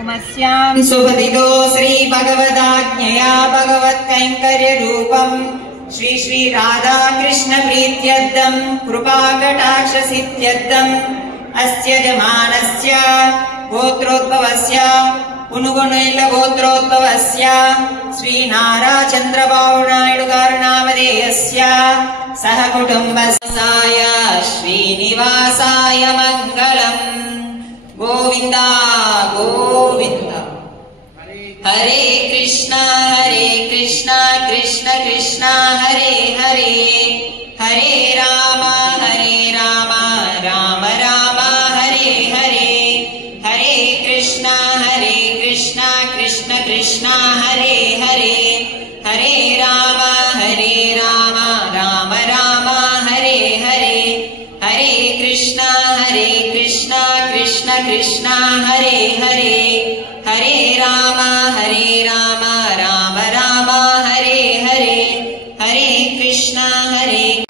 ओमस्यां सुपतितो श्री भगवदाज्ञया भगवत्कैंकर्य रूपं श्री श्री राधा कृष्ण प्रीत्यर्थं कृपाकटाक्ष सिद्ध्यर्थं अस्य जमानस्य गोत्रोद्भवस्य पुनुगुणेल गोत्रोद्भवस्य श्री नारा चंद्रबाबु नायडु गारु नामधेयस्य सह कुटुंबसाय श्रीनिवासाय मंगलम्। गोविंदा गोविंदा। हरे कृष्णा कृष्ण कृष्ण हरे हरे, हरे राम राम राम हरे हरे, हरे कृष्णा कृष्ण कृष्ण हरे हरे, हरे राम राम राम हरे हरे, हरे कृष्णा कृष्ण कृष्ण हरे हरे, हरे राम राम राम हरे हरे, हरे कृष्णा हरे।